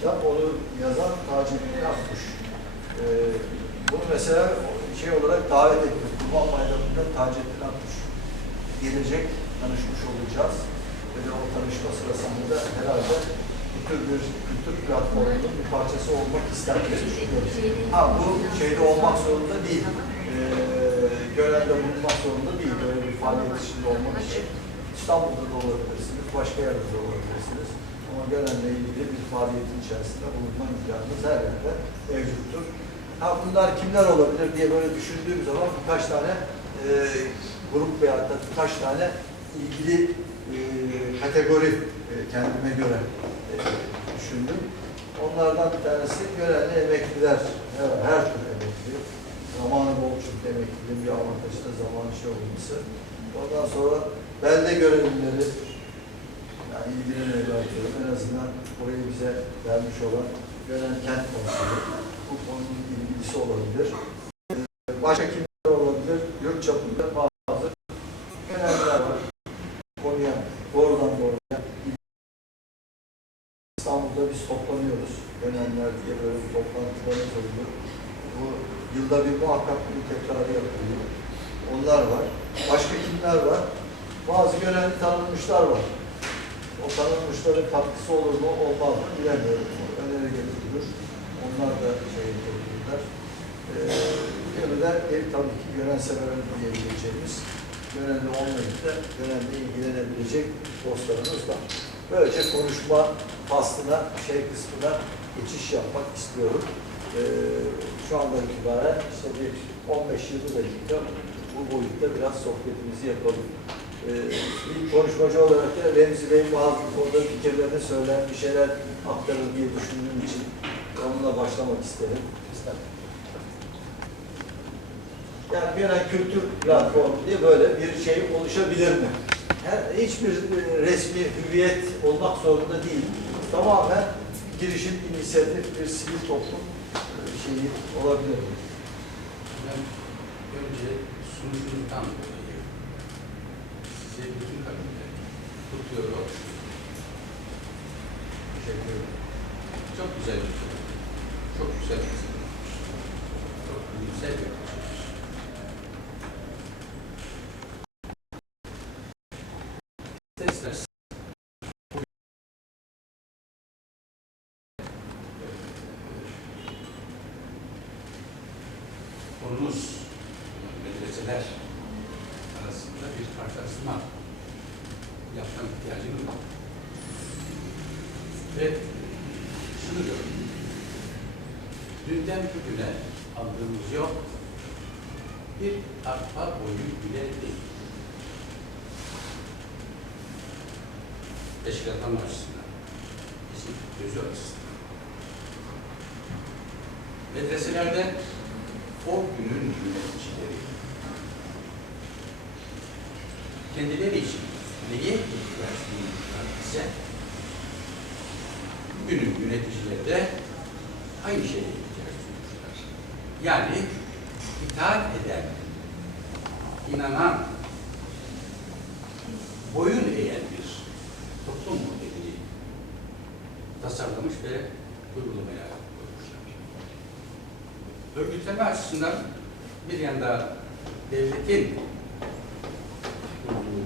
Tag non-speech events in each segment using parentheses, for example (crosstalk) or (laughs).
kitap. Onu yazan Taceddin Akkuş. Ee, bunu mesela şey olarak davet ettik. Kurban Bayramı'nda Taceddin Akkuş gelecek, tanışmış olacağız. Ve de o tanışma sırasında da herhalde bu tür bir kültür platformunun bir parçası olmak ister diye düşünüyorum. Ha bu şeyde olmak zorunda değil. Ee, görevde bulunmak zorunda değil. Böyle bir faaliyet içinde olmak için. İstanbul'da da olabilirsiniz, başka yerde de olabilirsiniz. Ama Gören'le ilgili bir faaliyetin içerisinde bulunma imkanınız her yerde mevcuttur. Ha bunlar kimler olabilir diye böyle düşündüğüm zaman birkaç tane e, grup veya da birkaç tane ilgili e, kategori e, kendime göre e, düşündüm. Onlardan bir tanesi Gören'le emekliler, her, her tür emekli. Zamanı bol çünkü emekliliğin bir avantajı da zaman şey olması. Ondan sonra belde görevlileri, yani ilgilenen evlatlarım en azından burayı bize vermiş olan Gören Kent Konsolu, bu konunun ilgilisi olabilir. Ee, Başka kimler olabilir? Yurt çapında bazı görevliler var. Konuya doğrudan doğruya İstanbul'da biz toplanıyoruz. Dönemler diye böyle bir toplantılarımız oluyor. Bu yılda bir muhakkak bir tekrarı yapılıyor. Onlar var. Başka kimler var? Bazı görevli tanınmışlar var. O tanınmışların katkısı olur mu olmaz mı bilemiyorum. Öneri getirilir. Onlar da şey yapabilirler. Ee, bir de ev tabii ki gören severim diyebileceğimiz Gören'de olmayıp da Gören'de ilgilenebilecek dostlarımız var. Böylece konuşma faslına, şey kısmına geçiş yapmak istiyorum. Ee, şu andan itibaren işte bir 15-20 dakika bu boyutta biraz sohbetimizi yapalım. Ee, bir konuşmacı olarak da Remzi Bey'in bazı konuda fikirlerini söyler, bir şeyler aktarır diye düşündüğüm için onunla başlamak isterim. Yani genel kültür platformu diye böyle bir şey oluşabilir mi? Her, hiçbir e, resmi hüviyet olmak zorunda değil. Tamamen girişim, inisiyatif bir sivil toplum e, şeyi olabilir mi? Ben önce sunuculuktan dolayı size bütün kalbimle kutluyorum. Teşekkür ederim. Çok güzel bir şey. Çok güzel bir şey. Çok güzel bir şey. Testler konumuz medreseler arasında bir karşılaştırma yapma ihtiyacım var. Ve şunu gördüm. Dünden bugüne aldığımız yol bir arpa boyu bile değil. Teşkilatların açısından, bizim gözü açısından. Medreselerde o günün yöneticileri kendileri için neye ihtiyaç duyuyorlar ise bugünün yöneticileri de aynı şeye ihtiyaç duyuyorlar. Yani itaat eden, inanan, boyun eğen bir toplum modeli tasarlamış ve uygulamaya koymuşlar. Örgütleme açısından bir yanda devletin kurduğu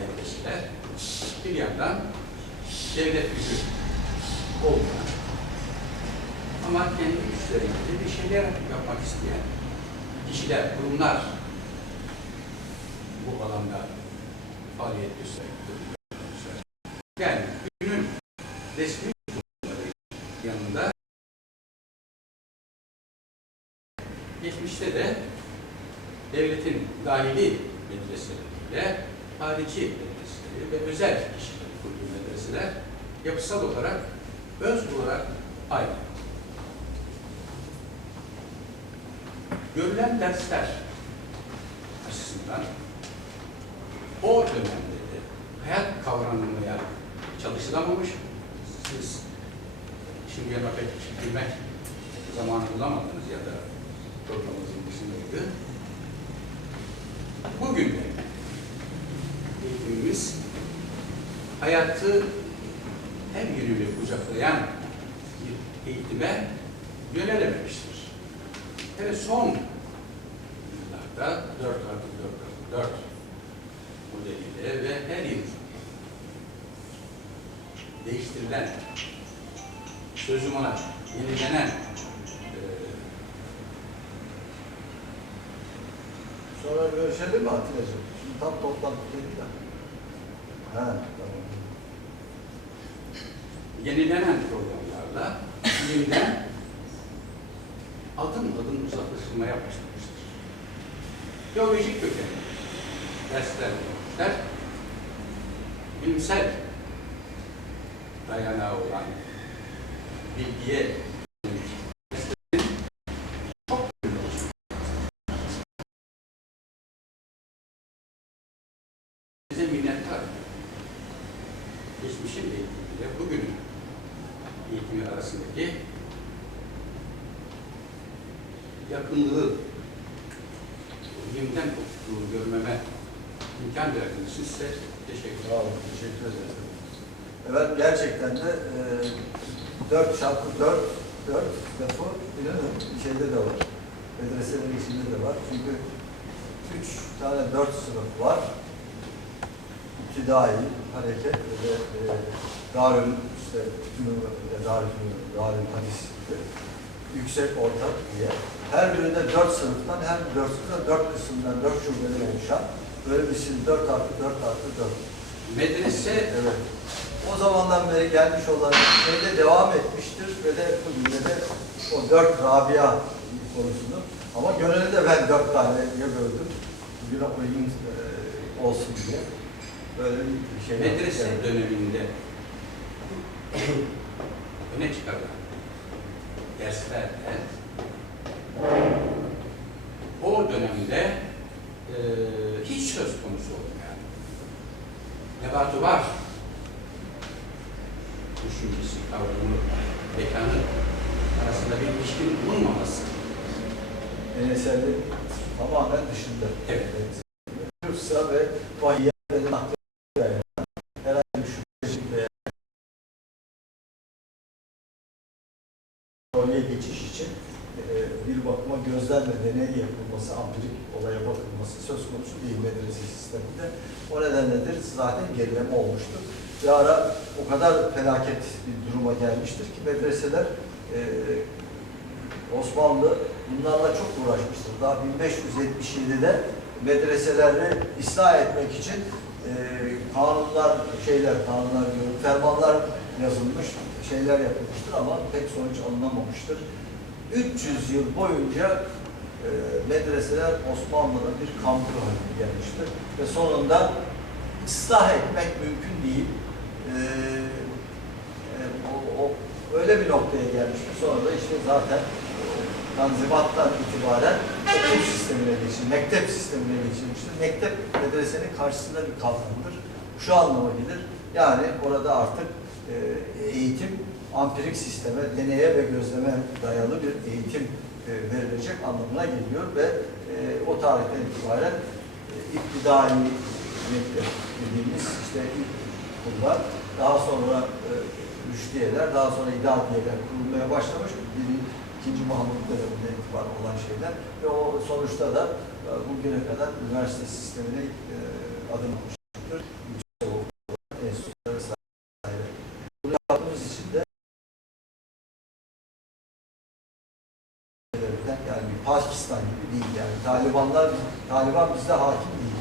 medreseler, bir yandan devlet gücü olmayan ama kendi güçleriyle bir şeyler yapmak isteyen kişiler, kurumlar bu alanda faaliyet gösteriyor. Yani günün resmi kurumları yanında geçmişte de devletin dahili medreseleriyle harici medreseleri ve özel kişilerin kurduğu medreseler yapısal olarak, öz olarak aynı. Görülen dersler açısından o dönemde de hayat kavranılmaya çalışılamamış. Siz şimdiye pek bilmek zamanı bulamadınız ya da programımızın dışındaydı. Bugün de bildiğimiz hayatı her yönüyle kucaklayan eğitime yönelememiştir. Hele son yıllarda 4 artı 4 artı 4 modeliyle ve her yıl değiştirilen, sözüm ona yenilenen e, Sonra görüşelim mi Atilla'cığım? Şimdi tam toplantıdaydı da. Ha, tamam. yenilenen programlarla bilimden adım adım uzaklaşılmaya başlamıştır. Biyolojik kökenli dersler, dersler bilimsel dayanağı olan bilgiye yönelik derslerin çok önemli olsun. Size minnettar. Geçmişin eğitimiyle bugünün eğitimi arasındaki yakınlığı, bilimden koptuğunu görmeme imkan verdiğiniz için size teşekkür olun, teşekkür ederim. Evet, gerçekten de e, 4 çarpı 4, 4 lafı inanın şeyde de var. Medreselerin içinde de var. Çünkü 3 tane 4 sınıf var. İptidai, hareket ve e, Darül, işte ve Darül Darül Hadis gibi. Yüksek, orta diye. Her birinde 4 sınıftan, her 4 sınıfta 4 kısımdan, 4 şubeden oluşan böyle bir şey 4 artı 4 artı 4. Medrese Evet. O zamandan beri gelmiş olan şeyde devam etmiştir ve de bugün de o dört Rabia konusunu ama gönüllü de ben dört tane böldüm. Bugün oyun e, olsun diye. Böyle bir şey. medrese Evet. döneminde öne çıkarılan derslerde o dönemde e, hiç söz konusu olmayan nebatı var düşüncesi, kavramı, mekanı arasında bir ilişkinin bulunmaması. Deneyselde tamamen dışında. Evet. Kırsa ve vahiy ve nakli oraya geçiş için e, bir bakıma gözlem ve deney yapılması, ampirik olaya bakılması söz konusu değil medrese sisteminde. O nedenledir zaten gerileme olmuştur. Bir ara o kadar felaket bir duruma gelmiştir ki medreseler e, Osmanlı bunlarla çok uğraşmıştır. Daha 1577'de medreseleri ıslah etmek için e, kanunlar, şeyler, kanunlar diyorum, fermanlar yazılmış, şeyler yapılmıştır ama pek sonuç alınamamıştır. 300 yıl boyunca e, medreseler Osmanlı'nın bir kampı haline gelmiştir. Ve sonunda ıslah etmek mümkün değil. E, e, o, o öyle bir noktaya gelmiştir. Sonra da işte zaten e, Tanzimat'tan itibaren okul sistemine geçilmiş, mektep sistemine geçilmiştir. Mektep medresenin karşısında bir kavramdır. Şu anlama gelir. Yani orada artık e, eğitim ampirik sisteme, deneye ve gözleme dayalı bir eğitim e, verilecek anlamına geliyor ve e, o tarihten itibaren e, iptidai mektep dediğimiz işte ilk okullar, daha sonra e, müştiyeler, daha sonra idadiyeler kurulmaya başlamış. Birin, ikinci Mahmut döneminden itibaren olan şeyler ve o sonuçta da e, bugüne kadar üniversite sistemine e, adım atmıştır. Yüksek okullar, enstitüler vesaire. Bunu yaptığımız için de yani bir Pakistan gibi değil yani Taliban bizde hakim değil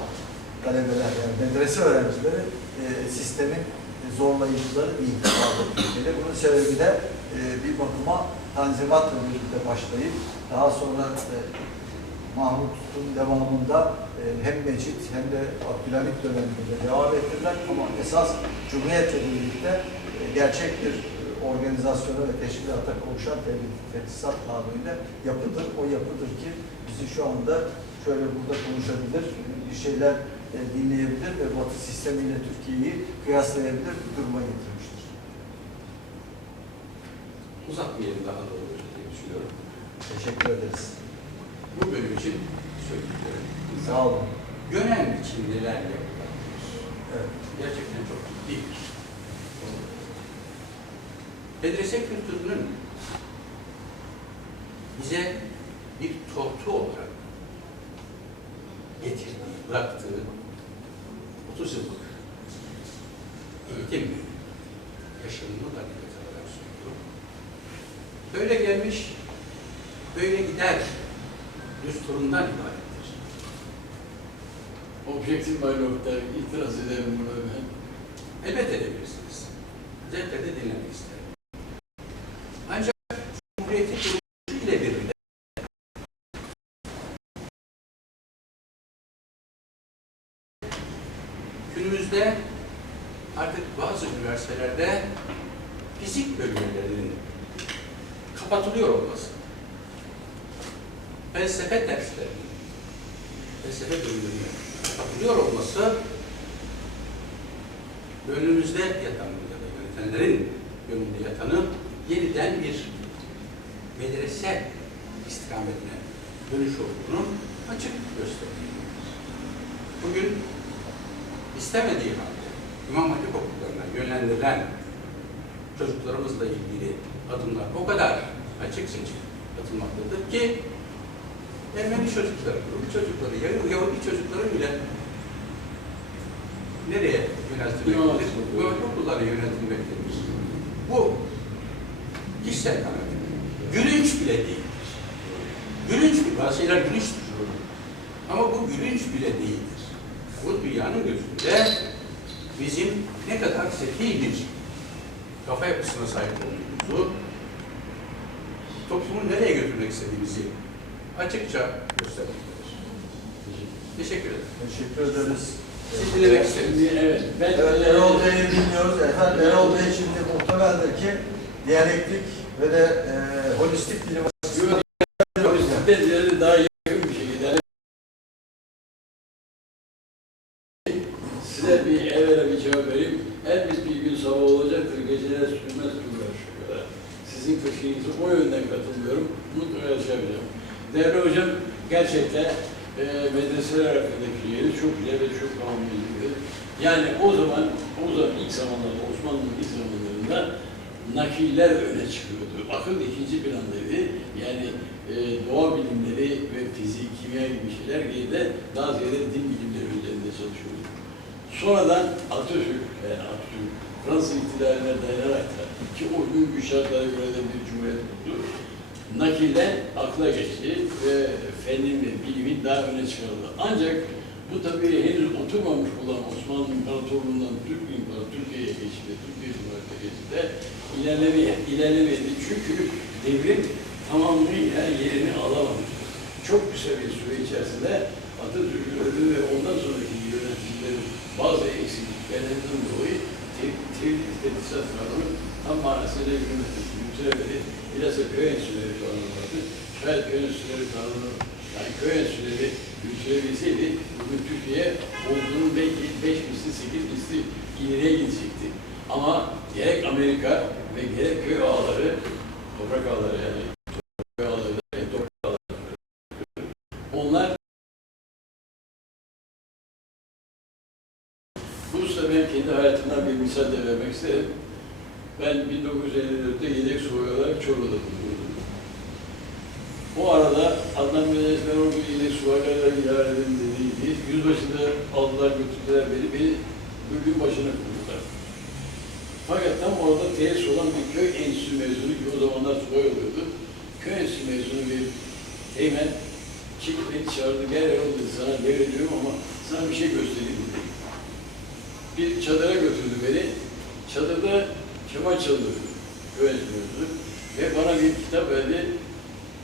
talebeler yani medrese öğrencileri e, sistemin zorlayıcıları değil. Bunun sebebi de e, bir bakıma Tanzimat'la birlikte başlayıp daha sonra e, Mahmut'un devamında e, hem Mecit hem de Abdülhamit döneminde devam ettirdiler ama esas Cumhuriyet'le birlikte e, gerçek bir organizasyona ve teşkilata kavuşan teçhizat kanunuyla yapıdır. O yapıdır ki bizi şu anda şöyle burada konuşabilir, bir şeyler e, dinleyebilir ve Batı sistemiyle Türkiye'yi kıyaslayabilir bir duruma getirmiştir. Uzatmayalım daha doğru diye düşünüyorum. Teşekkür ederiz. Bu bölüm için söylediklerim. Sağ olun. Gönen için neler yapılabilir? Evet. Gerçekten çok ciddi bir konu. Medrese kültürünün bize günümüzde artık bazı üniversitelerde fizik bölümlerinin kapatılıyor olması, felsefe derslerinin, felsefe bölümlerinin kapatılıyor olması gönlümüzde yatan ya da yönetenlerin gönlünde yatanı yeniden bir medrese istikametine dönüş olduğunu açık gösteriyor. Bugün istemediği halde İmam Hatip okullarına yönlendirilen çocuklarımızla ilgili adımlar o kadar açık seçik atılmaktadır ki Ermeni çocukları, Rum çocukları, Yahudi çocukları bile nereye yöneltilmektedir? Böyle okullara yöneltilmektedir. Bu kişisel kanaat. Gülünç bile değildir. Gülünç bir, bazı şeyler gülünçtür. Ama bu gülünç bile değildir. Bu dünyanın gözünde bizim ne kadar zeki bir kafa yapısına sahip olduğumuzu, toplumu nereye götürmek istediğimizi açıkça göstermektedir. Teşekkür ederim. Teşekkür ederiz. Siz dinlemek isteriz. Şimdi evet, ben Evet, Erol Bey'i dinliyoruz. Erol Bey şimdi muhtemeldir ki diyalektik ve de e, holistik bilim açısından Ben ziyade daha yakın bir şekilde yani size bir evvela bir cevap vereyim. Elbet bir gün sabah olacaktır, geceler sürmez günler şu kadar. Sizin fikrinize o yönden katılıyorum, mutlaka yaşayacağım. Değerli hocam, gerçekten e, medreseler hakkındaki yeri çok güzel ve çok anlamlıydı. Yani o zaman, o zaman ilk zamanlarda, Osmanlı'nın ilk zamanlarında nakiller öne çıkıyordu. Akıl ikinci plandaydı. Yani e, doğa bilimleri ve fizik, kimya gibi şeyler geride daha ziyade din bilimleri üzerinde çalışıyordu. Sonradan Atatürk, yani Atatürk, Fransız ihtilaline dayanarak da ki o günkü şartlara göre de bir cumhuriyet kurdu. Nakille akla geçti ve fennin ve bilimin daha öne çıkarıldı. Ancak bu tabii henüz oturmamış olan Osmanlı İmparatorluğu'ndan Türk İmparatorluğu Türkiye'ye geçti, Türkiye Cumhuriyeti'ne geçti de ilerlemeye, ilerlemedi. Çünkü devrim tamamıyla yerini alamadı. Çok kısa bir süre içerisinde Atatürk'ün öldüğü ve ondan sonraki yöneticilerin bazı eksikliklerinden dolayı te- tevhid tedrisat kanunu tam manasıyla yürümedi, yürütülemedi. Bilhassa köy enstitüleri kanunu vardı. Şayet köy enstitüleri kanunu, yani köy enstitüleri yürütülebilseydi bugün Türkiye olduğunun belki beş misli, sekiz misli ileriye gidecekti. Ama gerek Amerika ve gerek köy ağları, toprak ağları yani köy ağları, yani toprak ağları, onlar Bu usta ben kendi hayatımdan bir misal de vermek isterim. Ben 1954'te yedek subay olarak Çorlu'da bulundum. O arada Adnan Menderes ben orada yedek subaylarla idare edin dediydi. Yüzbaşıda aldılar götürdüler beni, beni bölüm başına kurdular. Fakat tam orada tesis olan bir köy enstitüsü mezunu ki o zamanlar subay oluyordu. Köy enstitüsü mezunu bir teğmen çekip beni çağırdı. Gel Erol dedi sana devrediyorum ama sana bir şey göstereyim dedi bir çadıra götürdü beni. Çadırda keman çalıyordu. Öğretmeniyordu. Ve bana bir kitap verdi.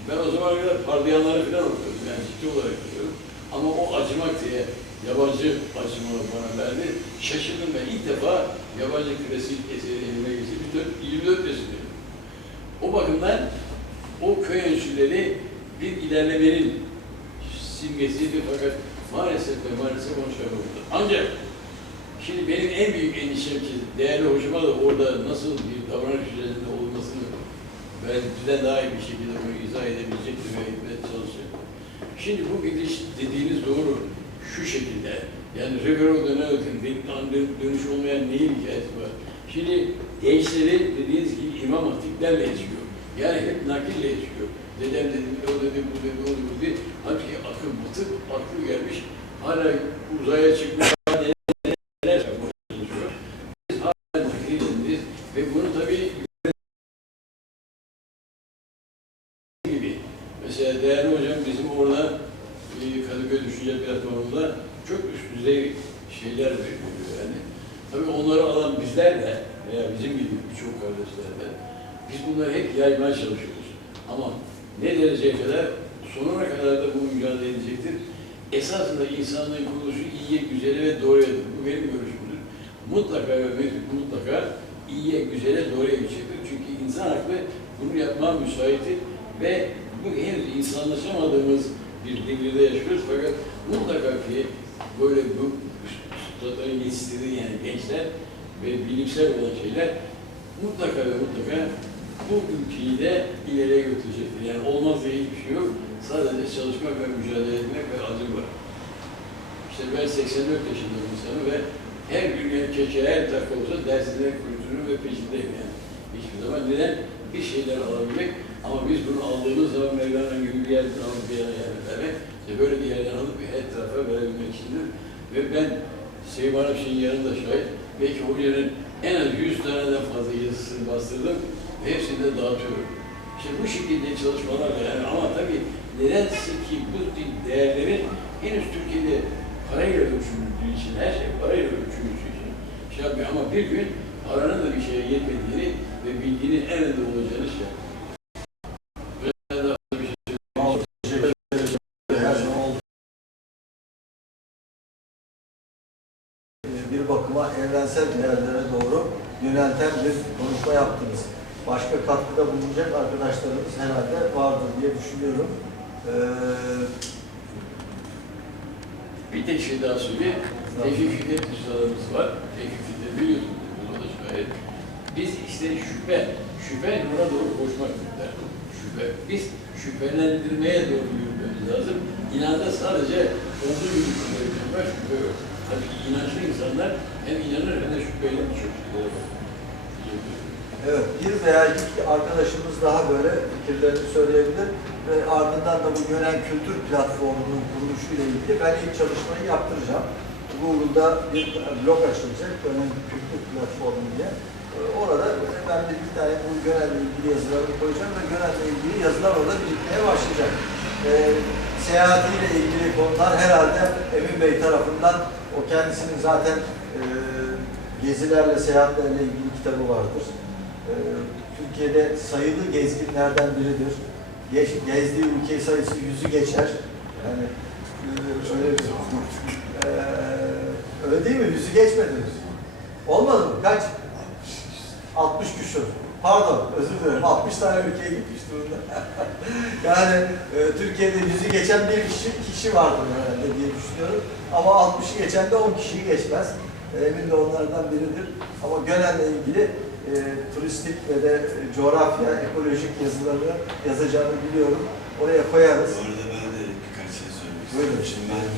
Ben o zaman kadar parlayanları falan okuyordum. Yani ciddi olarak okuyordum. Ama o acımak diye yabancı acımağı bana verdi. Şaşırdım ben. İlk defa yabancı klasik eseri elime geçti. Bir dört- 24 yaşındayım. O bakımdan o köy enstitüleri bir ilerlemenin simgesiydi fakat maalesef ve maalesef onu şey. Ancak Şimdi benim en büyük endişem ki değerli hocama da orada nasıl bir davranış üzerinde olmasını ben bizden daha iyi bir şekilde bunu izah edebilecektim ve etmeye çalışacaktım. Şimdi bu gidiş dediğiniz doğru şu şekilde. Yani dön- dönüş olmayan neyin hikayesi var? Şimdi gençleri dediğiniz gibi imam hatiplerle eziyor. Yani hep nakille yaşıyor. Dedem dedi, o dedi, bu dedi, o dedi. Halbuki akıl batık, aklı gelmiş. Hala uzaya çıkmış, hala neler neler yapmaya çalışıyor. Biz hala nakil içindeyiz. Ve bunu tabii gibi. Mesela değerli hocam bizim orada e, Kadıköy Düşünce Platformu'nda çok üst düzey şeyler veriyor yani. Tabii onları alan bizler de veya bizim gibi birçok kardeşler de biz bunları hep yaymaya çalışıyoruz. Ama ne dereceye kadar sonuna kadar da bu mücadele edecektir. Esasında insanlığın kuruluşu iyiye, güzele ve doğruyadır. Bu benim görüşümdür. Mutlaka ve mutlaka iyiye, güzele, doğruya gidecektir. Çünkü insan aklı bunu yapmaya müsaittir ve bu henüz insanlaşamadığımız bir devirde yaşıyoruz fakat mutlaka ki böyle bu üstadların yetiştirdiği yani gençler ve bilimsel olan şeyler mutlaka ve mutlaka bu ülkeyi de ileriye götürecektir. Yani olmaz diye hiçbir şey yok. Sadece çalışmak ve mücadele etmek ve azim var. İşte ben 84 yaşındayım insanım ve her gün yani keşke her dakika olsa dersine kültürünün ve peşindeyim yani. Hiçbir zaman neden? Bir şeyler alabilmek ama biz bunu aldığımız zaman Mevlana gibi bir yerden alıp bir yere yerlemek, işte böyle bir yerden alıp bir etrafa verebilmek içindir. Ve ben Hanım şeyin yanında şahit, belki hocanın en az 100 taneden fazla yazısını bastırdım ve hepsini de dağıtıyorum. İşte bu şekilde çalışmalarla yani ama tabii nedense ki bu tip değerlerin henüz Türkiye'de parayla ölçüldüğü için, her şey parayla ölçüldüğü için şey yapmıyor. Ama bir gün paranın da bir şeye yetmediğini ve bilginin en önde olacağını şey bir şey olduğu bir bakıma evrensel değerlere doğru yönelten bir konuşma yaptınız. Başka katkıda bulunacak arkadaşlarımız herhalde vardır diye düşünüyorum. Ee, Bir tek şey daha söyleyeyim. Tevfik Fikret üstadımız var. Tevfik Fikret biliyorsunuz. O da şahit. Biz işte şüphe, şüphe nura doğru koşmak der. Şüphe. Biz şüphelendirmeye doğru yürümemiz lazım. İnanda sadece olduğu gibi şüphe var, şüphe yok. Tabii ki inançlı insanlar hem inanır hem de şüpheyle birçok şeylere bakar. Evet, bir veya iki arkadaşımız daha böyle fikirlerini söyleyebilir ve ardından da bu Gönen Kültür Platformu'nun kuruluşuyla ilgili ben ilk çalışmayı yaptıracağım. Google'da bir blog açılacak, Gönen Kültür Platformu diye. Ee, Orada ben bir iki tane bu Gönen'le ilgili yazılarımı koyacağım ve Gönen'le ilgili yazılar orada birikmeye başlayacak. Ee, seyahatiyle ilgili konular herhalde Emin Bey tarafından, o kendisinin zaten e, gezilerle, seyahatlerle ilgili kitabı vardır. Ee, Türkiye'de sayılı gezginlerden biridir. Geç, gezdiği ülke sayısı yüzü geçer. Yani e, öyle bir Ee, öyle değil mi? Yüzü geçmedi. Olmadı mı? Kaç? 60 küsur. Pardon, özür dilerim. 60 tane ülkeye gitmiş durumda. (laughs) yani e, Türkiye'de yüzü geçen bir kişi, kişi vardır herhalde diye düşünüyorum. Ama 60'ı geçen de 10 kişiyi geçmez. E, Emin de onlardan biridir. Ama Gönen'le ilgili e, turistik ve de e, coğrafya, ekolojik yazılarını yazacağını biliyorum. Oraya koyarız. Bu arada ben de birkaç şey söylemek Buyurun. Şimdi ben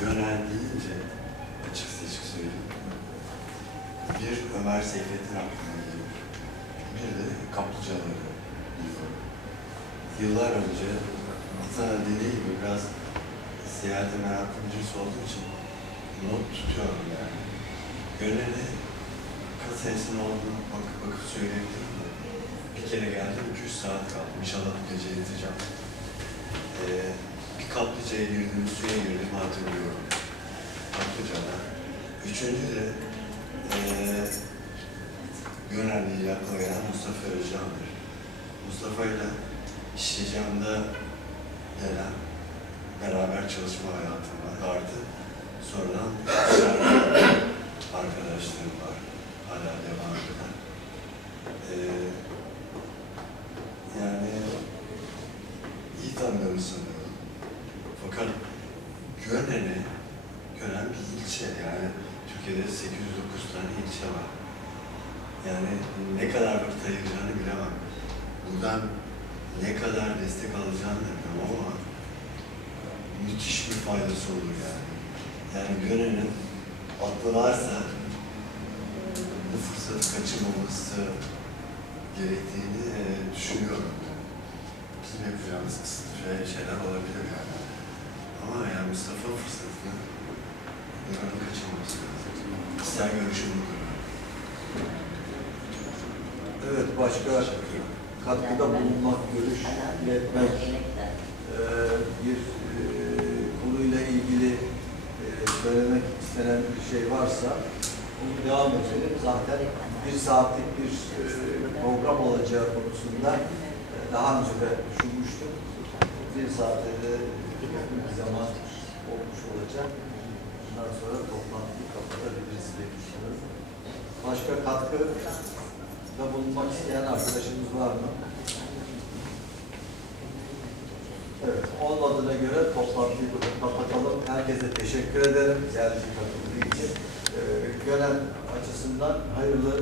Gönen deyince açık seçik söyleyeyim. Bir Ömer Seyfettin aklıma geliyor. Bir de kaplıcaları biliyorum. Yıllar önce Hasan dediği gibi biraz seyahate meraklı birisi olduğu için not tutuyorum yani. Gönen'e kaç olduğunu bakıp bakıp söyleyebilirim de. Bir kere geldim, 200 saat kaldım. İnşallah bu gece yeteceğim. Ee, bir kaplıcaya girdim, suya girdim hatırlıyorum. Kaplıcada. Üçüncü de ee, Gönenli'yle aklıma gelen Mustafa Özcan'dır. Mustafa ile İşlicam'da gelen beraber çalışma hayatım var. Vardı. Sonradan arkadaşlarım var. Hala devam eden. Ee, yani iyi tanıdığımı sanıyorum. Fakat Gönen'e, Gönen bir ilçe yani Türkiye'de 809 tane ilçe var. Yani ne kadar vakit ayıracağını bilemem. Buradan ne kadar destek alacağını da bilmem ama müthiş bir faydası olur yani. Yani Gönen'in aklı varsa bu fırsatı kaçırmaması gerektiğini e, yapacağımız kısıtlı şey, şeyler olabilir yani. Ama yani Mustafa fırsatını bunların kaçırmaması lazım. Görüşüm budur. Evet, başka katkıda bulunmak, görüş iletmek, e, bir e, konuyla ilgili e, söylemek istenen bir şey varsa onu devam edelim. Zaten bir saatlik bir e, program olacağı konusunda e, daha önce de düşünmüştüm. Bir saatte de bir zaman olmuş olacak. Bundan sonra toplantıyı kapatabiliriz diye düşünüyorum. Başka katkı da bulunmak isteyen arkadaşımız var mı? Evet, olmadığına göre toplantıyı burada kapatalım. Herkese teşekkür ederim geldiği katıldığı için. Ee, gören açısından hayırlı